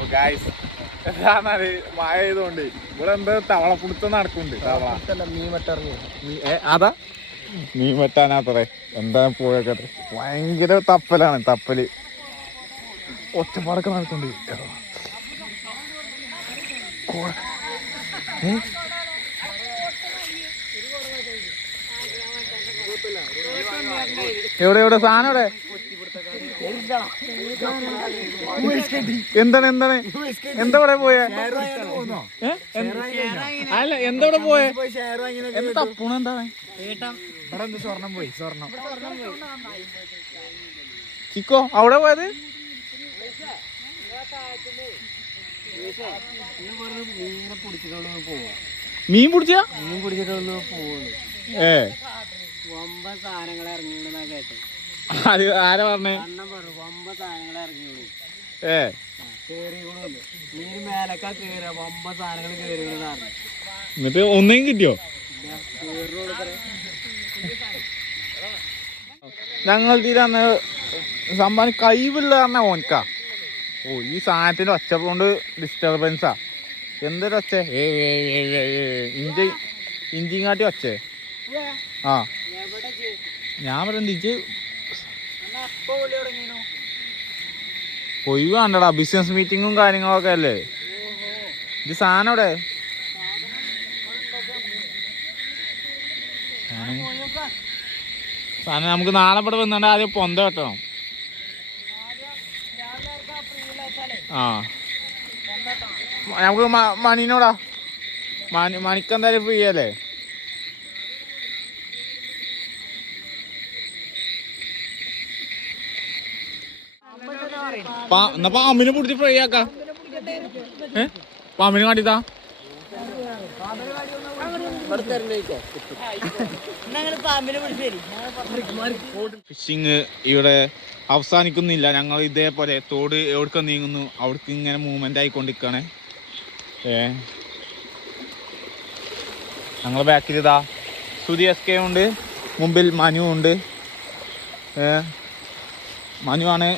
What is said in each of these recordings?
അപ്പൊ ഗായ്സ് എന്താണെന്നാൽ മഴ ആയതുകൊണ്ട്. ഇവിടെ തവള തവളപ്പുടുത്തം നടക്കുന്നുണ്ട് തവള. മീൻ അതാ? മീൻ വെട്ടാനാത്തതേ എന്താ പോയൊക്കെ ഭയങ്കര തപ്പലാണ് തപ്പൽ. ഒറ്റപ്പാടൊക്കെ നടക്കുന്നുണ്ട്. എവിടെ എവിടെ? സാധനം എവിടെ? എന്താണ് എന്താണ്? എന്താ ഇവിടെ പോയേ? അല്ല എന്താ ഇവിടെ പോയേ? എന്താ തപ്പുണ എന്താ സ്വർണം പോയി സ്വർണം. കിക്കോ അവിടെ പോയത്? പോവാ മീൻ പിടിച്ച? മീൻ പിടിച്ചിട്ടൊന്ന് പോകുന്നു ഏ. ഒമ്പത് സാധനങ്ങളെ ഇറങ്ങിയിട്ടുണ്ടെന്നാ കേട്ടെ ആര് ആരാ പറഞ്ഞേ? ഏ. എന്നിട്ട് ഒന്നേം കിട്ടിയോ? ഞങ്ങൾ തീരാന്ന് സംഭവം കഴിവില്ല പറഞ്ഞ ഓൻക്കാ. ഓ ഈ സാധനത്തിന്റെ ഒച്ചപ്പ് കൊണ്ട് ഡിസ്റ്റർബൻസാ എന്തൊരു ഒച്ച. ഇഞ്ചി ഇഞ്ചിങ്ങാട്ടി ഒച്ചേ? ആ. ഞാൻ ഇജ് പോയി വേണ്ടടാ ബിസിനസ് മീറ്റിങ്ങും കാര്യങ്ങളൊക്കെ അല്ലേ? ഇത് സാധനം അവിടെ സാധനം നമുക്ക് നാളെ ഇവിടെ വന്നിട്ട് ആദ്യം പൊന്ത കെട്ടണം. ആ. നമുക്ക് മണിനോടാ. മണി മണിക്ക് എന്തായാലും ഫ്രീ അല്ലേ? എന്നാ പാമ്പിനെ പിടിച്ച് ഫ്രൈ ആക്കാം. ഏ? പാമ്പിനെ കാട്ടിത്താ ഫിഷിങ് ഇവിടെ അവസാനിക്കുന്നില്ല. ഞങ്ങൾ ഇതേപോലെ തോട് എവിടേക്ക് നീങ്ങുന്നു. അവിടേക്ക് ഇങ്ങനെ മൂവ്മെന്റ് ആയിക്കൊണ്ടിരിക്കുകയാണ്. ഏ? ഞങ്ങൾ ബാക്കിൽ ഇതാ സുതി എസ് കെ ഉണ്ട്. മുമ്പിൽ മനു ഉണ്ട്. മനു ആണ്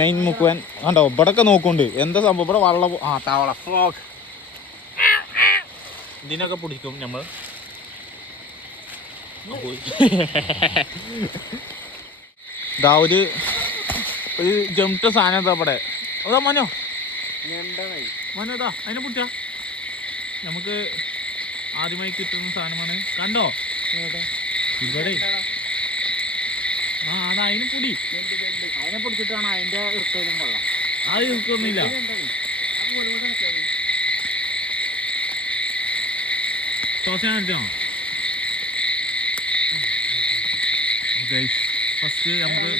മെയിൻ മുക്കുവൻ. കണ്ടോ ഇവിടൊക്കെ നോക്കുന്നുണ്ട്. എന്താ സംഭവം? ഇവിടെ വള്ള ആ തവള. ഫ്രോഗ് ഇതിനൊക്കെ പിടിക്കും നമ്മൾ ഇതാ ഒരു ഒരു ജംട്ട സാധനം എന്താ ഇവിടെ. അതാ മനോ? മനോ ഇതാ അതിനെ പിടിച്ചാ നമുക്ക് ആദ്യമായി കിട്ടുന്ന സാധനമാണ്. കണ്ടോ? ഇവിടെ. അതിന് പൊടി. അതിനെ പിടിച്ചിട്ടാണ് അതിന്റെ ഇറുക്കയിലും വെള്ളം. അത് നിൽക്കൊന്നുമില്ല ശ്വാസം അടിച്ചോ ഫസ്റ്റ് നമുക്ക്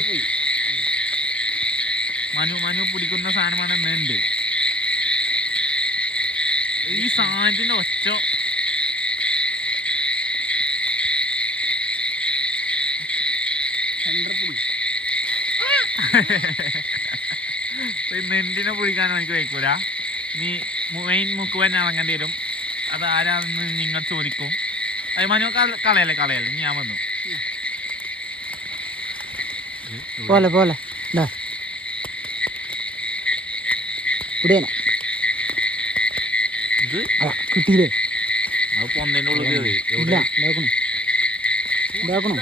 മനു മനു പിടിക്കുന്ന സാധനമാണ് നെണ്ട് ഈ സാധനത്തിന്റെ ഒച്ച നെണ്ടിനെ പിടിക്കാനും എനിക്ക് വയ്ക്കൂല. നീ മെയിൻ മുക്കുവൻ ഇറങ്ങേണ്ടി വരും. അത് ആരാന്ന് നിങ്ങൾ ചോദിക്കും. അത് മനു കള- കളയല്ലേ കളയല്ലേ? ഞാൻ വന്നു. പോലെ പോലെ. കിട്ടിയില്ലേ അത് പൊന്തേന്റെ ഉള്ളിൽ ഇല്ല ഇതാക്കണോ. ഇതാക്കണോ.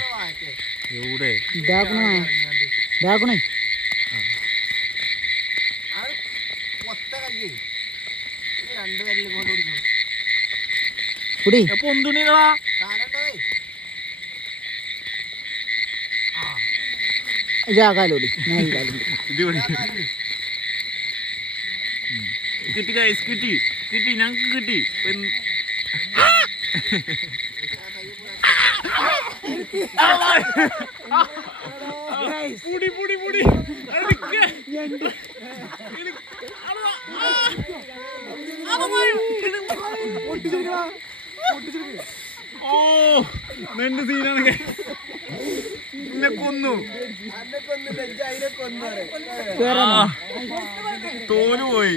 എവിടെ? ഇതാക്കണോ. ഇതാക്കണേ. കുടി. പൊന്തുണിടാ ഞാൻ. കിട്ടി കിട്ടി. കിട്ടി ഞങ്ങക്ക് കിട്ടി. പുടി പുടി പുടി. ഓ നിന്റെ സീനാണ് guys. എന്നെ കൊന്നു. തോൽ പോയി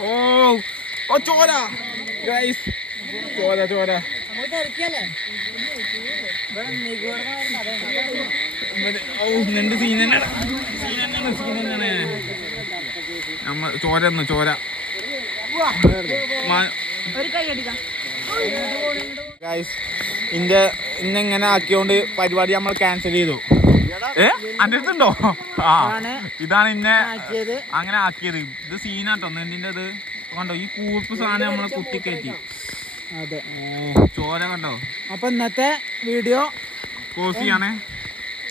ഓ ഓ ചോര ഗൈസ് ചോര ചോര നിന്റെ സീൻ തന്നെയാണ് സീൻ തന്നെയാണ്. നമ്മ ചോര ഒന്ന് ചോര. ഗൈസ് ഇന്റെ ഇന്നെങ്ങനെ ആക്കിയോണ്ട് പരിപാടി നമ്മൾ ക്യാൻസൽ ചെയ്തു. ഏ? അന്റെ അടുത്തുണ്ടോ? ആ ഇതാണ് ഇന്നെ അങ്ങനെ ആക്കിയത്. ഇത് സീനാട്ടോ നെന്റിന്റെ ഇത് കണ്ടോ ഈ കൂപ്പ് സാധനം നമ്മളെ കുത്തിക്കയറ്റി. അതെ. ചോര കണ്ടോ? അപ്പൊ ഇന്നത്തെ വീഡിയോ കോഫിയാണ്.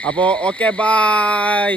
അപ്പോ ഓക്കെ ബായ്